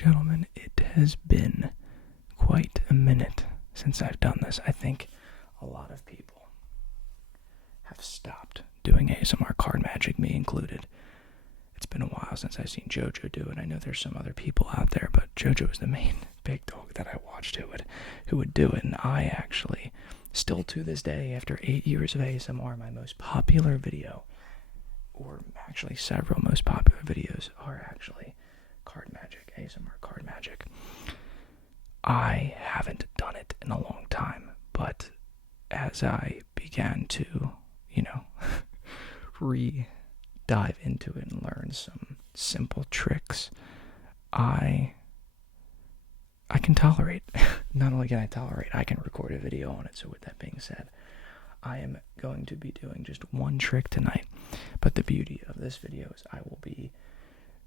gentlemen, it has been quite a minute since I've done this. I think a lot of people have stopped doing ASMR card magic, me included. It's been a while since I've seen JoJo do it. I know there's some other people out there, but JoJo was the main big dog that I watched who would do it, and I actually, still to this day, after 8 years of ASMR, my most popular video, or actually several most popular videos, are actually card magic, ASMR card magic. I haven't done it in a long time, but as I began to, dive into it and learn some simple tricks, I can tolerate. Not only can I tolerate, I can record a video on it. So with that being said, I am going to be doing just one trick tonight. But the beauty of this video is I will be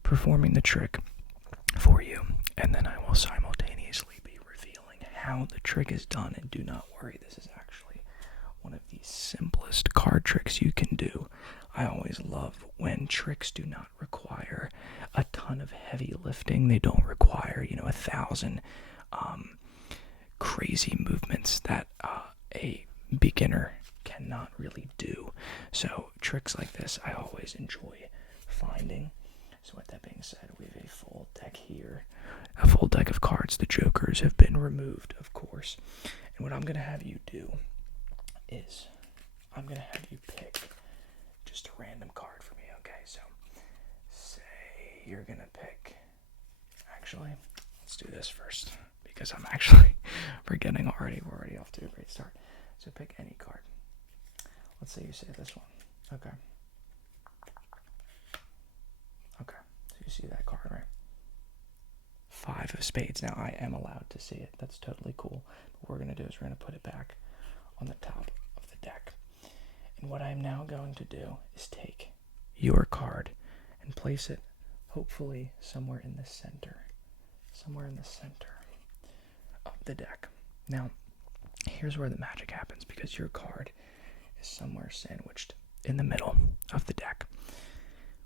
performing the trick for you, and then I will simultaneously be revealing how the trick is done. And do not worry, this is actually one of the simplest card tricks you can do. I always love when tricks do not require a ton of heavy lifting. They don't require, 1,000 crazy movements that a beginner cannot really do. So tricks like this I always enjoy finding. So with that being said, we have a full deck here. A full deck of cards. The jokers have been removed, of course. And what I'm going to have you do is I'm going to have you pick just a random card for me, okay? So say you're going to pick... Actually, let's do this first, because I'm actually forgetting already. We're already off to a great start. So pick any card. Let's say you say this one. Okay. Okay. So you see that card, right? 5 of spades. Now, I am allowed to see it. That's totally cool. What we're going to do is we're going to put it back on the top of the deck. And what I'm now going to do is take your card and place it, hopefully, somewhere in the center. Somewhere in the center of the deck. Now, here's where the magic happens, because your card is somewhere sandwiched in the middle of the deck.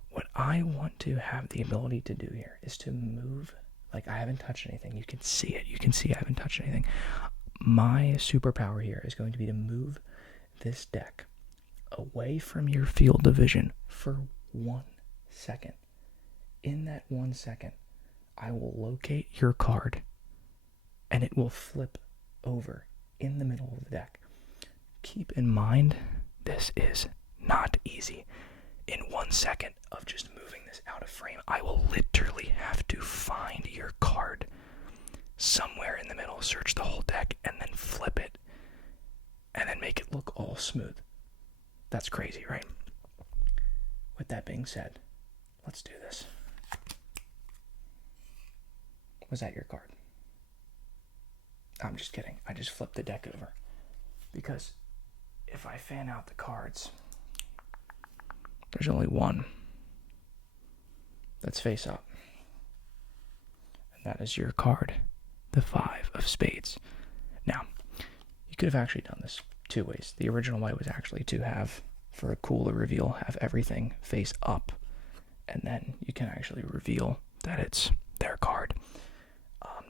What I want to have the ability to do here is to move, like I haven't touched anything. You can see it. You can see I haven't touched anything. My superpower here is going to be to move this deck away from your field of vision for 1 second. In that 1 second, I will locate your card, and it will flip over in the middle of the deck. Keep in mind, this is not easy. In 1 second of just moving this out of frame, I will literally have to find your card somewhere in the middle, search the whole deck, and then flip it, and then make it look all smooth. That's crazy, right? With that being said, let's do this. Was that your card? I'm just kidding. I just flipped the deck over. Because if I fan out the cards, there's only one that's face up. And that is your card, the 5 of spades. Now, you could have actually done this 2 ways. The original way was actually to have, for a cooler reveal, have everything face up. And then you can actually reveal that it's their card.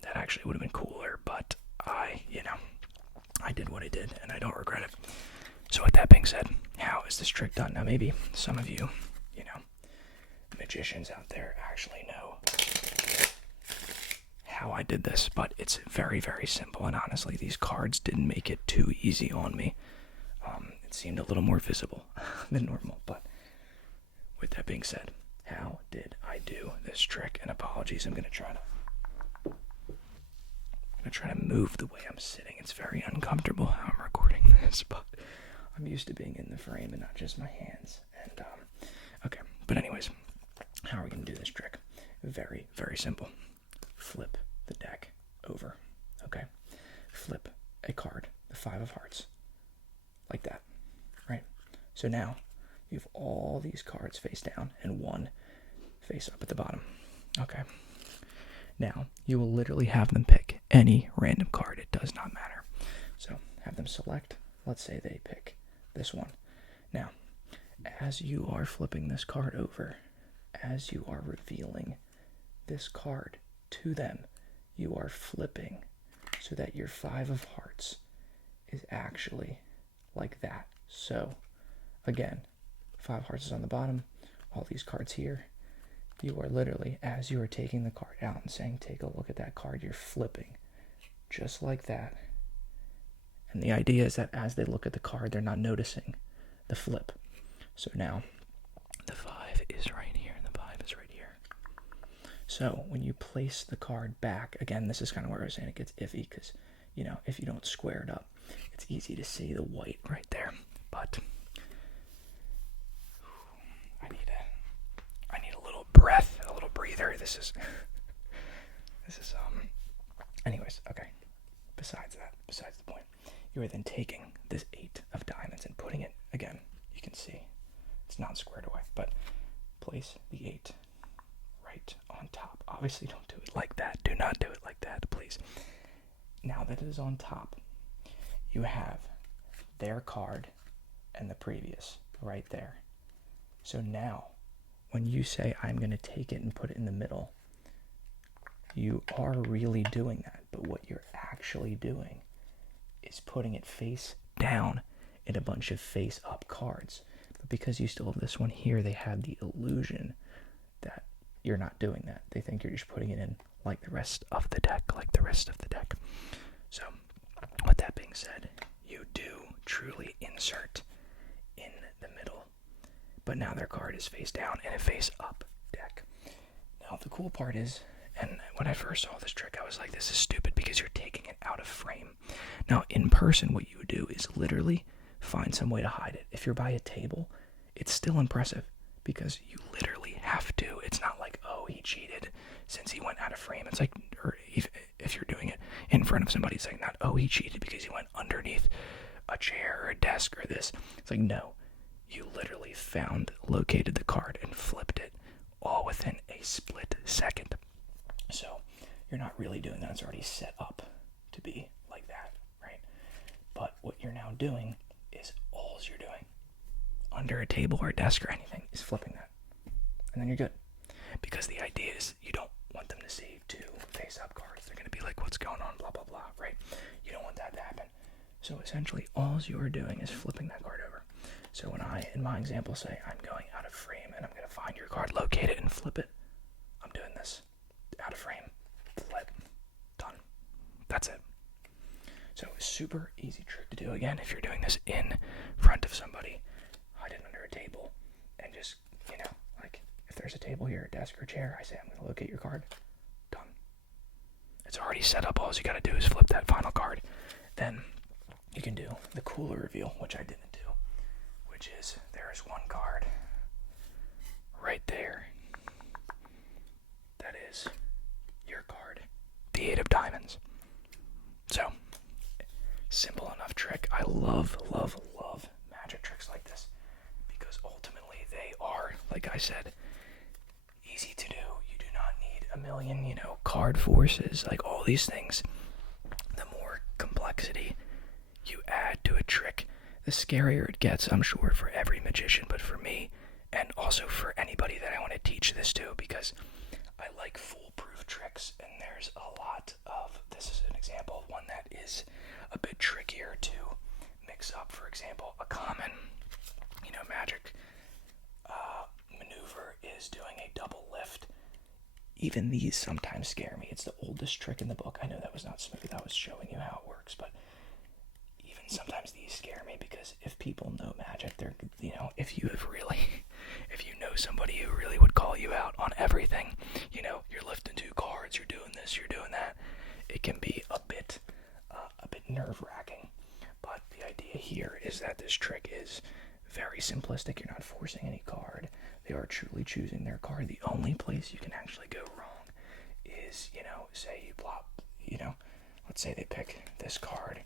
That actually would have been cooler, but I did what I did, and I don't regret it. So with that being said, how is this trick done? Now, maybe some of you, magicians out there actually know how I did this, but it's very, very simple, and honestly, these cards didn't make it too easy on me. It seemed a little more visible than normal, but with that being said, how did I do this trick? And apologies, I'm going to try to move the way I'm sitting. It's very uncomfortable how I'm recording this, but I'm used to being in the frame and not just my hands. And okay, but anyways, how are we going to do this trick? Very, very simple. Flip the deck over, okay? Flip a card, the 5 of hearts, like that, right? So now you have all these cards face down and one face up at the bottom, okay? Now, you will literally have them pick any random card. It does not matter. So, have them select. Let's say they pick this one. Now, as you are flipping this card over, as you are revealing this card to them, you are flipping so that your 5 of hearts is actually like that. So, again, 5 hearts is on the bottom, all these cards here. You are literally, as you are taking the card out and saying, take a look at that card, you're flipping just like that. And the idea is that as they look at the card, they're not noticing the flip. So now, the 5 is right here, and the 5 is right here. So when you place the card back, again, this is kind of where I was saying it gets iffy, because, you know, if you don't square it up, it's easy to see the white right there. But I need a little breath, a little breather. This is anyways, okay. Besides the point, you are then taking this 8 of diamonds and putting it, again, you can see it's not squared away, but place the 8 right on top. Obviously, don't do it like that. Do not do it like that, please. Now that it is on top, you have their card and the previous right there. So now, when you say, I'm going to take it and put it in the middle, you are really doing that. But what you're actually doing is putting it face down in a bunch of face up cards. But because you still have this one here, they have the illusion that you're not doing that. They think you're just putting it in like the rest of the deck, So, with that being said, you do truly insert in the middle. But now their card is face down in a face up deck. Now, the cool part is, and when I first saw this trick, I was like, this is stupid because you're taking it out of frame. Now, in person, what you would do is literally find some way to hide it. If you're by a table, it's still impressive because you literally have to. It's not like, oh, he cheated since he went out of frame. It's like, or if you're doing it in front of somebody, it's like not, oh, he cheated because he went underneath a chair or a desk or this. It's like, no, you literally located the card and flipped it all within a split second. So you're not really doing that. It's already set up to be like that, right? But what you're now doing is all you're doing under a table or a desk or anything is flipping that. And then you're good. Because the idea is you don't want them to see 2 face-up cards. They're going to be like, what's going on, blah, blah, blah, right? You don't want that to happen. So essentially, all you're doing is flipping that card over. So when I, in my example, say I'm going out of frame and I'm going to find your card, locate it, and flip it, I'm doing this. Out of frame, flip, done. That's it. So super easy trick to do. Again, if you're doing this in front of somebody, hide it under a table, and just, you know, like if there's a table here, a desk or a chair, I say I'm going to locate your card, done. It's already set up. All you got to do is flip that final card. Then you can do the cooler reveal, which I didn't do, which is there's one card right there. That is your card, the 8 of diamonds. So, simple enough trick. I love, love, love magic tricks like this because ultimately they are, like I said, easy to do. You do not need a million, card forces, like all these things. The more complexity you add to a trick, the scarier it gets, I'm sure, for every magician, but for me, and also for anybody that I want to teach this to, because I like foolproof tricks, and there's a lot of, this is an example of one that is a bit trickier to mix up. For example, a common, magic maneuver is doing a double lift. Even these sometimes scare me. It's the oldest trick in the book. I know that was not smooth. I was showing you how it works, but even sometimes these scare me because if people know magic, they're, if you know somebody who really would call you out on everything, you're lifting 2 cards, you're doing this, you're doing that, it can be a bit nerve-wracking. But the idea here is that this trick is very simplistic. You're not forcing any card. They are truly choosing their card. The only place you can actually go wrong is, say you plop, let's say they pick this card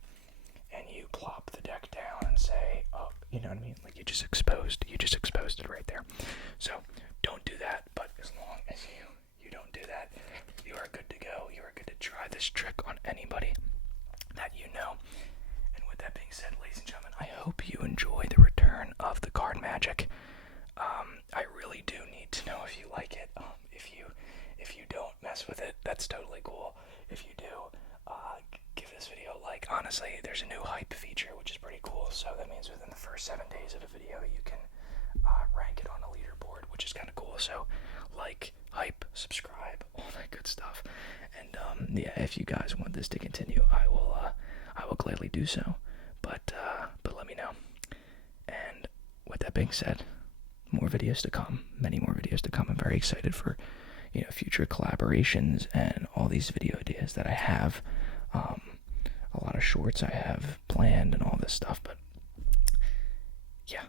and you plop the deck down and say, oh, you know what I mean? Like you just exposed it right there. So don't do that, but as long as you don't do that, you are good to go. You are good to try this trick on anybody that you know. And with that being said, ladies and gentlemen, I hope you enjoy the return of the card magic. I really do need to know if you like it. If you don't mess with it, that's that's totally cool. If you do, give this video a like. Honestly, there's a new hype feature, which is pretty cool. So that means within the first 7 days of a video, you can rank it on a leaderboard, which is kind of cool. So like, hype, subscribe, all that good stuff. And yeah, if you guys want this to continue, I will gladly do so. But let me know. And with that being said, more videos to come, many more videos to come. I'm very excited for, future collaborations and all these video ideas that I have. A lot of shorts I have planned and all this stuff, but yeah.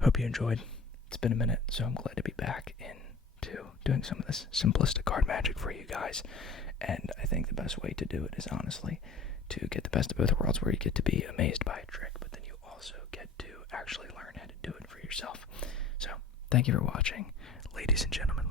Hope you enjoyed. It's been a minute, so I'm glad to be back into doing some of this simplistic card magic for you guys. And I think the best way to do it is honestly to get the best of both worlds, where you get to be amazed by a trick, but then you also get to actually learn how to do it for yourself. So, thank you for watching, ladies and gentlemen.